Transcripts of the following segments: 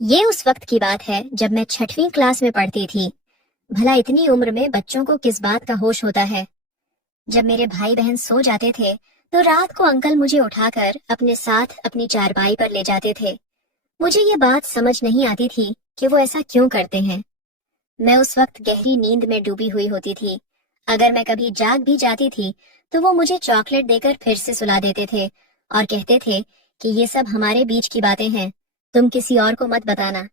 ये उस वक्त की बात है जब मैं 6वीं क्लास में पढ़ती थी। भला इतनी उम्र में बच्चों को किस बात का होश होता है। जब मेरे भाई बहन सो जाते थे तो रात को अंकल मुझे उठाकर अपने साथ अपनी चारपाई पर ले जाते थे। मुझे ये बात समझ नहीं आती थी कि वो ऐसा क्यों करते हैं। मैं उस वक्त गहरी नींद में डूबी हुई होती थी। अगर मैं कभी जाग भी जाती थी तो वो मुझे चॉकलेट देकर फिर से सुला देते थे और कहते थे कि ये सब हमारे बीच की बातें हैं, तुम किसी और को मत बताना।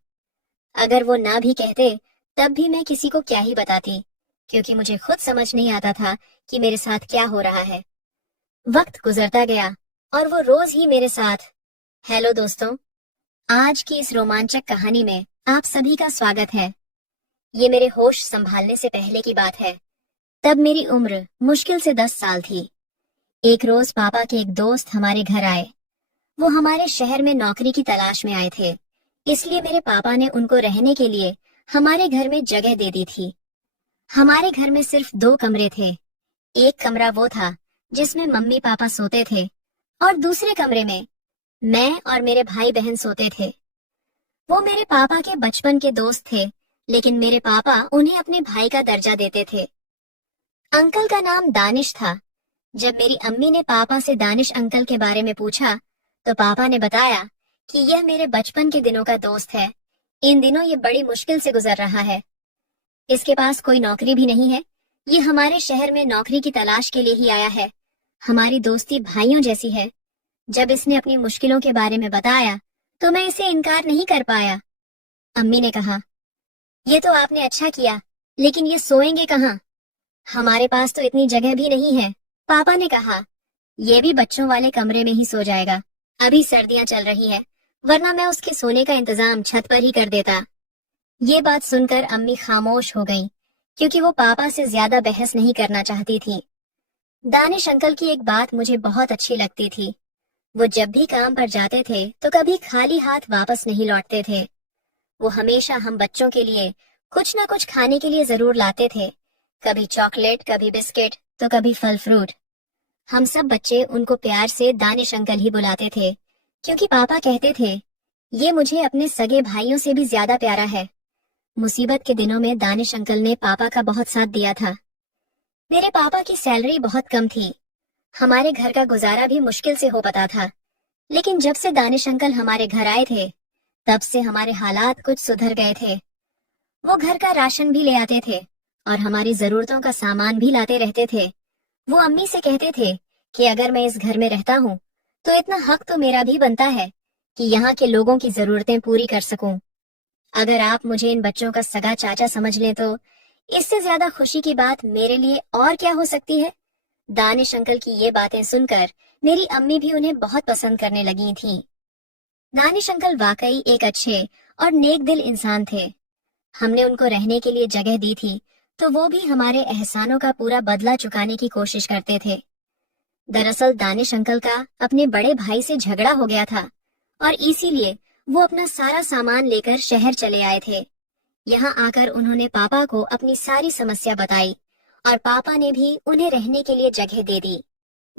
अगर वो ना भी कहते तब भी मैं किसी को क्या ही बताती, क्योंकि मुझे खुद समझ नहीं आता था कि मेरे साथ क्या हो रहा है। वक्त गुजरता गया और वो रोज ही मेरे साथ। हेलो दोस्तों, आज की इस रोमांचक कहानी में आप सभी का स्वागत है। ये मेरे होश संभालने से पहले की बात है। तब मेरी उम्र मुश्किल से 10 साल थी। एक रोज पापा के एक दोस्त हमारे घर आए। वो हमारे शहर में नौकरी की तलाश में आए थे, इसलिए मेरे पापा ने उनको रहने के लिए हमारे घर में जगह दे दी थी। हमारे घर में सिर्फ 2 कमरे थे। एक कमरा वो था जिसमें मम्मी पापा सोते थे और दूसरे कमरे में मैं और मेरे भाई बहन सोते थे। वो मेरे पापा के बचपन के दोस्त थे, लेकिन मेरे पापा उन्हें अपने भाई का दर्जा देते थे। अंकल का नाम दानिश था। जब मेरी अम्मी ने पापा से दानिश अंकल के बारे में पूछा तो पापा ने बताया कि यह मेरे बचपन के दिनों का दोस्त है। इन दिनों ये बड़ी मुश्किल से गुजर रहा है। इसके पास कोई नौकरी भी नहीं है। ये हमारे शहर में नौकरी की तलाश के लिए ही आया है। हमारी दोस्ती भाइयों जैसी है। जब इसने अपनी मुश्किलों के बारे में बताया तो मैं इसे इनकार नहीं कर पाया। अम्मी ने कहा, ये तो आपने अच्छा किया, लेकिन ये सोएंगे कहाँ? हमारे पास तो इतनी जगह भी नहीं है। पापा ने कहा, ये भी बच्चों वाले कमरे में ही सो जाएगा। अभी सर्दियां चल रही है, वरना मैं उसके सोने का इंतजाम छत पर ही कर देता। ये बात सुनकर अम्मी खामोश हो गईं, क्योंकि वो पापा से ज्यादा बहस नहीं करना चाहती थी। दानिश अंकल की एक बात मुझे बहुत अच्छी लगती थी। वो जब भी काम पर जाते थे तो कभी खाली हाथ वापस नहीं लौटते थे। वो हमेशा हम बच्चों के लिए कुछ न कुछ खाने के लिए जरूर लाते थे। कभी चॉकलेट, कभी बिस्किट, तो कभी फल फ्रूट। हम सब बच्चे उनको प्यार से दानिश अंकल ही बुलाते थे, क्योंकि पापा कहते थे ये मुझे अपने सगे भाइयों से भी ज्यादा प्यारा है। मुसीबत के दिनों में दानिश अंकल ने पापा का बहुत साथ दिया था। मेरे पापा की सैलरी बहुत कम थी। हमारे घर का गुजारा भी मुश्किल से हो पाता था। लेकिन जब से दानिश अंकल हमारे घर आए थे तब से हमारे हालात कुछ सुधर गए थे। वो घर का राशन भी ले आते थे और हमारी जरूरतों का सामान भी लाते रहते थे। वो अम्मी से कहते थे कि अगर मैं इस घर में रहता हूँ तो इतना हक तो मेरा भी बनता है कि यहाँ के लोगों की जरूरतें पूरी कर सकूं। अगर आप मुझे इन बच्चों का सगा चाचा समझ लें तो इससे ज्यादा खुशी की बात मेरे लिए और क्या हो सकती है। दानिश अंकल की ये बातें सुनकर मेरी अम्मी भी उन्हें बहुत पसंद करने लगी थीं। दानिश अंकल वाकई एक अच्छे और नेक दिल इंसान थे। हमने उनको रहने के लिए जगह दी थी तो वो भी हमारे एहसानों का पूरा बदला चुकाने की कोशिश करते थे। दरअसल दानिश अंकल का अपने बड़े भाई से झगड़ा हो गया था और इसीलिए वो अपना सारा सामान लेकर शहर चले आए थे। यहाँ आकर उन्होंने पापा को अपनी सारी समस्या बताई और पापा ने भी उन्हें रहने के लिए जगह दे दी।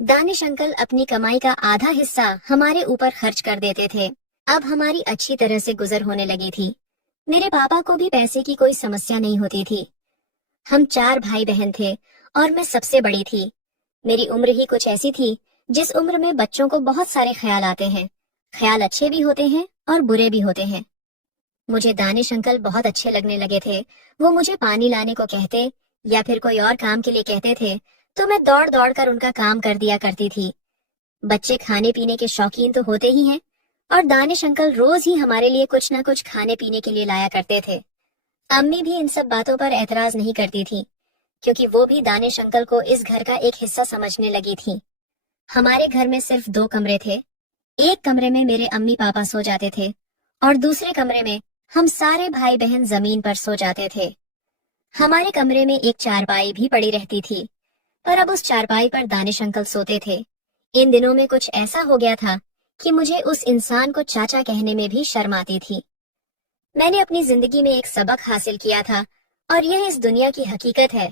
दानिश अंकल अपनी कमाई का आधा हिस्सा हमारे ऊपर खर्च कर देते थे। अब हमारी अच्छी तरह से गुजर होने लगी थी। मेरे पापा को भी पैसे की कोई समस्या नहीं होती थी। हम 4 भाई बहन थे और मैं सबसे बड़ी थी। मेरी उम्र ही कुछ ऐसी थी जिस उम्र में बच्चों को बहुत सारे ख्याल आते हैं। ख्याल अच्छे भी होते हैं और बुरे भी होते हैं। मुझे दानिश अंकल बहुत अच्छे लगने लगे थे। वो मुझे पानी लाने को कहते या फिर कोई और काम के लिए कहते थे तो मैं दौड़ दौड़ कर उनका काम कर दिया करती थी। बच्चे खाने पीने के शौकीन तो होते ही हैं और दानिश अंकल रोज ही हमारे लिए कुछ न कुछ खाने पीने के लिए लाया करते थे। अम्मी भी इन सब बातों पर एतराज नहीं करती थी, क्योंकि वो भी दानिश अंकल को इस घर का एक हिस्सा समझने लगी थी। हमारे घर में सिर्फ 2 कमरे थे। एक कमरे में मेरे अम्मी पापा सो जाते थे और दूसरे कमरे में हम सारे भाई बहन जमीन पर सो जाते थे। हमारे कमरे में एक चारपाई भी पड़ी रहती थी, पर अब उस चारपाई पर दानिश अंकल सोते थे। इन दिनों में कुछ ऐसा हो गया था कि मुझे उस इंसान को चाचा कहने में भी शर्म आती थी। मैंने अपनी जिंदगी में एक सबक हासिल किया था और यह इस दुनिया की हकीकत है।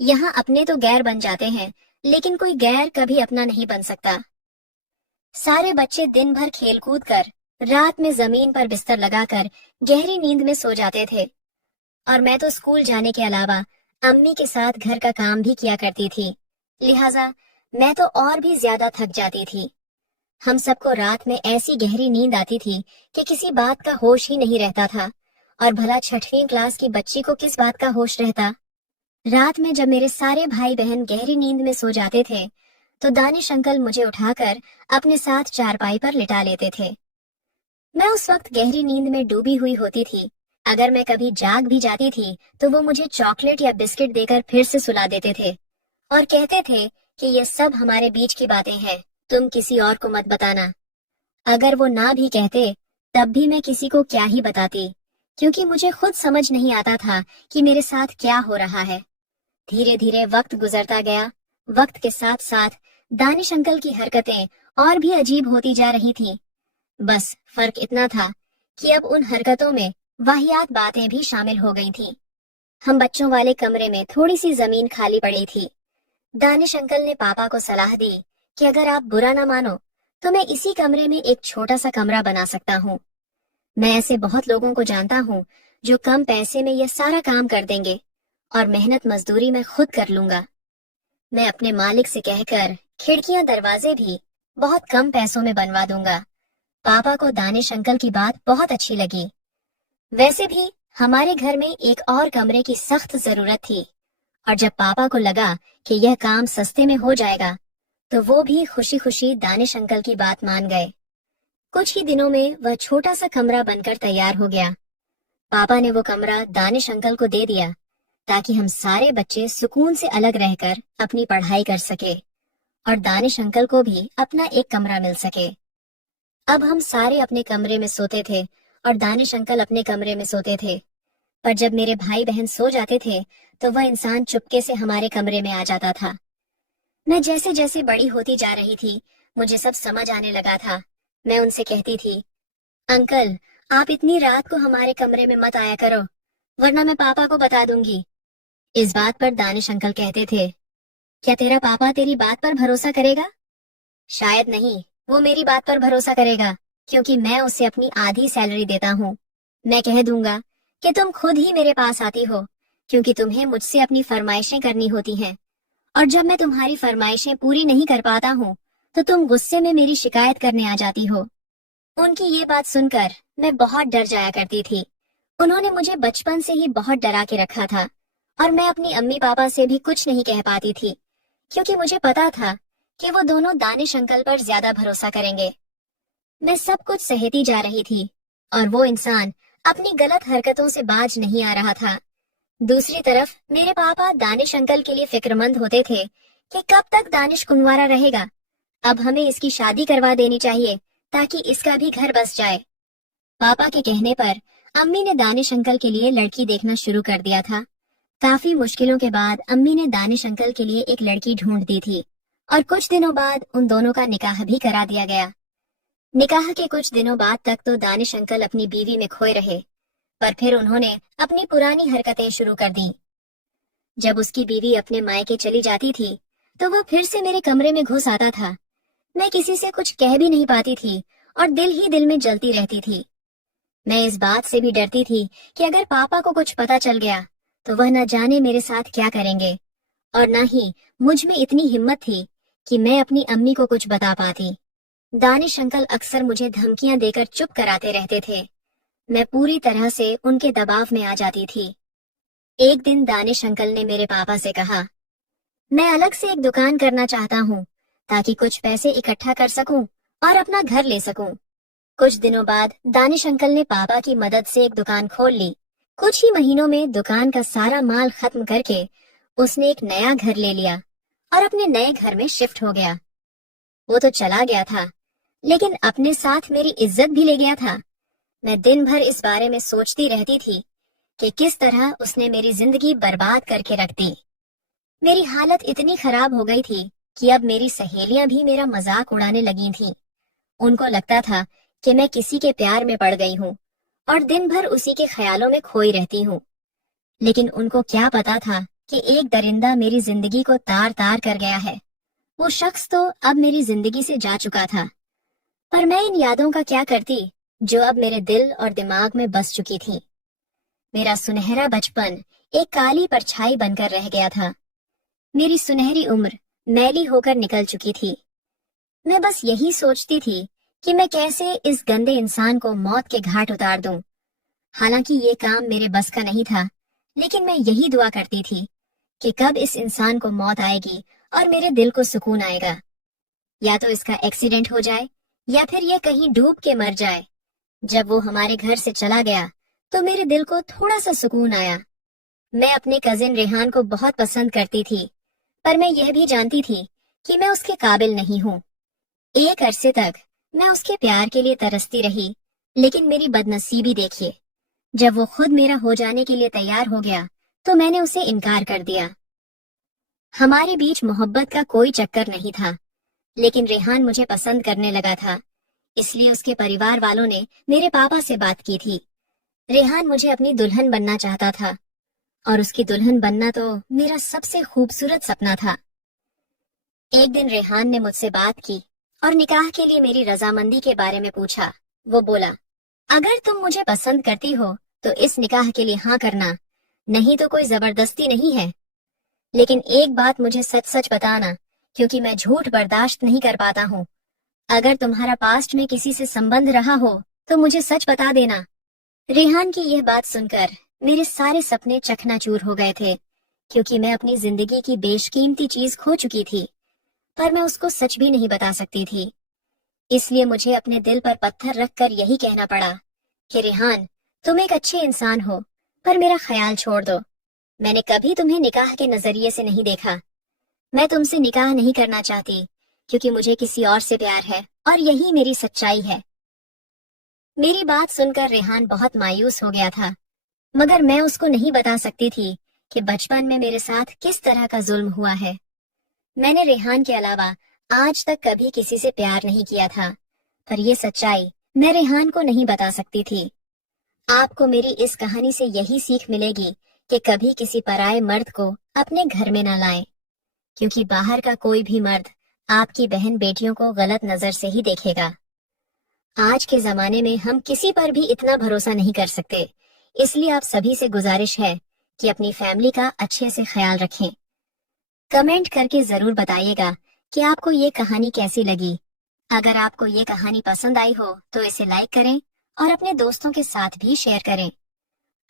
यहाँ अपने तो गैर बन जाते हैं, लेकिन कोई गैर कभी अपना नहीं बन सकता। सारे बच्चे दिन भर खेल कूद कर रात में जमीन पर बिस्तर लगाकर गहरी नींद में सो जाते थे। और मैं तो स्कूल जाने के अलावा अम्मी के साथ घर का काम भी किया करती थी, लिहाजा मैं तो और भी ज्यादा थक जाती थी। हम सबको रात में ऐसी गहरी नींद आती थी कि किसी बात का होश ही नहीं रहता था। और भला 6वीं क्लास की बच्ची को किस बात का होश रहता। रात में जब मेरे सारे भाई बहन गहरी नींद में सो जाते थे तो दानिश अंकल मुझे उठाकर अपने साथ चारपाई पर लिटा लेते थे। मैं उस वक्त गहरी नींद में डूबी हुई होती थी। अगर मैं कभी जाग भी जाती थी तो वो मुझे चॉकलेट या बिस्किट देकर फिर से सुला देते थे और कहते थे कि ये सब हमारे बीच की बातें हैं, तुम किसी और को मत बताना। अगर वो ना भी कहते तब भी मैं किसी को क्या ही बताती, क्योंकि मुझे खुद समझ नहीं आता था कि मेरे साथ क्या हो रहा है। धीरे धीरे वक्त गुजरता गया। वक्त के साथ साथ दानिश अंकल की हरकतें और भी अजीब होती जा रही थीं। बस फर्क इतना था कि अब उन हरकतों में वाहियात बातें भी शामिल हो गई थीं। हम बच्चों वाले कमरे में थोड़ी सी जमीन खाली पड़ी थी। दानिश अंकल ने पापा को सलाह दी कि अगर आप बुरा ना मानो तो मैं इसी कमरे में एक छोटा सा कमरा बना सकता हूँ। मैं ऐसे बहुत लोगों को जानता हूँ जो कम पैसे में यह सारा काम कर देंगे और मेहनत मजदूरी मैं खुद कर लूंगा। मैं अपने मालिक से कहकर खिड़कियां दरवाजे भी बहुत कम पैसों में बनवा दूंगा। पापा को दानिश अंकल की बात बहुत अच्छी लगी। वैसे भी हमारे घर में एक और कमरे की सख्त जरूरत थी और जब पापा को लगा कि यह काम सस्ते में हो जाएगा तो वो भी खुशी खुशी दानिश अंकल की बात मान गए। कुछ ही दिनों में वह छोटा सा कमरा बनकर तैयार हो गया। पापा ने वो कमरा दानिश अंकल को दे दिया ताकि हम सारे बच्चे सुकून से अलग रहकर अपनी पढ़ाई कर सके और दानिश अंकल को भी अपना एक कमरा मिल सके। अब हम सारे अपने कमरे में सोते थे और दानिश अंकल अपने कमरे में सोते थे। पर जब मेरे भाई बहन सो जाते थे तो वह इंसान चुपके से हमारे कमरे में आ जाता था। मैं जैसे जैसे बड़ी होती जा रही थी मुझे सब समझ आने लगा था। मैं उनसे कहती थी, अंकल आप इतनी रात को हमारे कमरे में मत आया करो वरना मैं पापा को बता दूंगी। इस बात पर दानिश अंकल कहते थे, क्या तेरा पापा तेरी बात पर भरोसा करेगा? शायद नहीं, वो मेरी बात पर भरोसा करेगा क्योंकि मैं उसे अपनी आधी सैलरी देता हूँ। मैं कह दूंगा कि तुम खुद ही मेरे पास आती हो क्योंकि तुम्हें मुझसे अपनी फरमाइशें करनी होती हैं और जब मैं तुम्हारी फरमाइशें पूरी नहीं कर पाता हूँ तो तुम गुस्से में मेरी शिकायत करने आ जाती हो। उनकी ये बात सुनकर मैं बहुत डर जाया करती थी। उन्होंने मुझे बचपन से ही बहुत डरा के रखा था और मैं अपनी अम्मी पापा से भी कुछ नहीं कह पाती थी क्योंकि मुझे पता था कि वो दोनों दानिश अंकल पर ज्यादा भरोसा करेंगे। मैं सब कुछ सहती जा रही थी और वो इंसान अपनी गलत हरकतों से बाज नहीं आ रहा था। दूसरी तरफ मेरे पापा दानिश अंकल के लिए फिक्रमंद होते थे कि कब तक दानिश कुंवारा रहेगा, अब हमें इसकी शादी करवा देनी चाहिए ताकि इसका भी घर बस जाए। पापा के कहने पर अम्मी ने दानिश अंकल के लिए लड़की देखना शुरू कर दिया था। काफी मुश्किलों के बाद अम्मी ने दानिश अंकल के लिए एक लड़की ढूंढ दी थी और कुछ दिनों बाद उन दोनों का निकाह भी करा दिया गया। निकाह के कुछ दिनों बाद तक तो दानिश अंकल अपनी बीवी में खोए रहे, पर फिर उन्होंने अपनी पुरानी हरकतें शुरू कर दी। जब उसकी बीवी अपने मायके चली जाती थी तो वह फिर से मेरे कमरे में घुस आता था। मैं किसी से कुछ कह भी नहीं पाती थी और दिल ही दिल में जलती रहती थी। मैं इस बात से भी डरती थी कि अगर पापा को कुछ पता चल गया तो वह न जाने मेरे साथ क्या करेंगे और न ही मुझ में इतनी हिम्मत थी कि मैं अपनी अम्मी को कुछ बता पाती। दानिश अंकल अक्सर मुझे धमकियां देकर चुप कराते रहते थे। मैं पूरी तरह से उनके दबाव में आ जाती थी। एक दिन दानिश अंकल ने मेरे पापा से कहा, मैं अलग से एक दुकान करना चाहता हूँ ताकि कुछ पैसे इकट्ठा कर सकूं और अपना घर ले सकूं। कुछ दिनों बाद दानिश अंकल ने पापा की मदद से एक दुकान खोल ली। कुछ ही महीनों में दुकान का सारा माल खत्म करके उसने एक नया घर ले लिया और अपने नए घर में शिफ्ट हो गया। वो तो चला गया था लेकिन अपने साथ मेरी इज्जत भी ले गया था। मैं दिन भर इस बारे में सोचती रहती थी कि किस तरह उसने मेरी जिंदगी बर्बाद करके रख दी। मेरी हालत इतनी खराब हो गई थी कि अब मेरी सहेलियां भी मेरा मजाक उड़ाने लगी थीं। उनको लगता था कि मैं किसी के प्यार में पड़ गई हूँ और दिन भर उसी के ख्यालों में खोई रहती हूँ। लेकिन उनको क्या पता था कि एक दरिंदा मेरी जिंदगी को तार तार कर गया है। वो शख्स तो अब मेरी जिंदगी से जा चुका था, पर मैं इन यादों का क्या करती जो अब मेरे दिल और दिमाग में बस चुकी थी। मेरा सुनहरा बचपन एक काली परछाई बनकर रह गया था। मेरी सुनहरी उम्र मैली होकर निकल चुकी थी। मैं बस यही सोचती थी कि मैं कैसे इस गंदे इंसान को मौत के घाट उतार दूं। हालांकि ये काम मेरे बस का नहीं था, लेकिन मैं यही दुआ करती थी कि कब इस इंसान को मौत आएगी और मेरे दिल को सुकून आएगा। या तो इसका एक्सीडेंट हो जाए या फिर ये कहीं डूब के मर जाए। जब वो हमारे घर से चला गया तो मेरे दिल को थोड़ा सा सुकून आया। मैं अपने कजिन रेहान को बहुत पसंद करती थी, पर मैं यह भी जानती थी कि मैं उसके काबिल नहीं हूँ। एक अरसे तक मैं उसके प्यार के लिए तरसती रही, लेकिन मेरी बदनसीबी देखिए, जब वो खुद मेरा हो जाने के लिए तैयार हो गया तो मैंने उसे इनकार कर दिया। हमारे बीच मोहब्बत का कोई चक्कर नहीं था, लेकिन रेहान मुझे पसंद करने लगा था, इसलिए उसके परिवार वालों ने मेरे पापा से बात की थी। रेहान मुझे अपनी दुल्हन बनना चाहता था और उसकी दुल्हन बनना तो मेरा सबसे खूबसूरत सपना था। एक दिन रेहान ने मुझसे बात की और निकाह के लिए मेरी रजामंदी के बारे में पूछा। वो बोला, अगर तुम मुझे पसंद करती हो तो इस निकाह के लिए हाँ करना, नहीं तो कोई जबरदस्ती नहीं है। लेकिन एक बात मुझे सच सच बताना, क्योंकि मैं झूठ बर्दाश्त नहीं कर पाता हूँ। अगर तुम्हारा पास्ट में किसी से संबंध रहा हो तो मुझे सच बता देना। रेहान की यह बात सुनकर मेरे सारे सपने चकनाचूर हो गए थे, क्योंकि मैं अपनी जिंदगी की बेशकीमती चीज खो चुकी थी, पर मैं उसको सच भी नहीं बता सकती थी। इसलिए मुझे अपने दिल पर पत्थर रखकर यही कहना पड़ा कि रेहान, तुम एक अच्छे इंसान हो, पर मेरा ख्याल छोड़ दो। मैंने कभी तुम्हें निकाह के नजरिए से नहीं देखा। मैं तुमसे निकाह नहीं करना चाहती, क्योंकि मुझे किसी और से प्यार है और यही मेरी सच्चाई है। मेरी बात सुनकर रेहान बहुत मायूस हो गया था, मगर मैं उसको नहीं बता सकती थी कि बचपन में मेरे साथ किस तरह का जुल्म हुआ है। मैंने रेहान के अलावा आज तक कभी किसी से प्यार नहीं किया था, पर यह सच्चाई मैं रेहान को नहीं बता सकती थी। आपको मेरी इस कहानी से यही सीख मिलेगी कि कभी किसी पराये मर्द को अपने घर में न लाएं, क्योंकि बाहर का कोई भी मर्द आपकी बहन बेटियों को गलत नजर से ही देखेगा। आज के जमाने में हम किसी पर भी इतना भरोसा नहीं कर सकते, इसलिए आप सभी से गुजारिश है कि अपनी फैमिली का अच्छे से ख्याल रखें। कमेंट करके जरूर बताइएगा कि आपको ये कहानी कैसी लगी। अगर आपको ये कहानी पसंद आई हो तो इसे लाइक करें और अपने दोस्तों के साथ भी शेयर करें।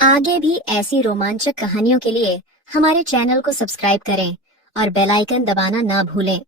आगे भी ऐसी रोमांचक कहानियों के लिए हमारे चैनल को सब्सक्राइब करें और बेल आइकन दबाना ना भूलें।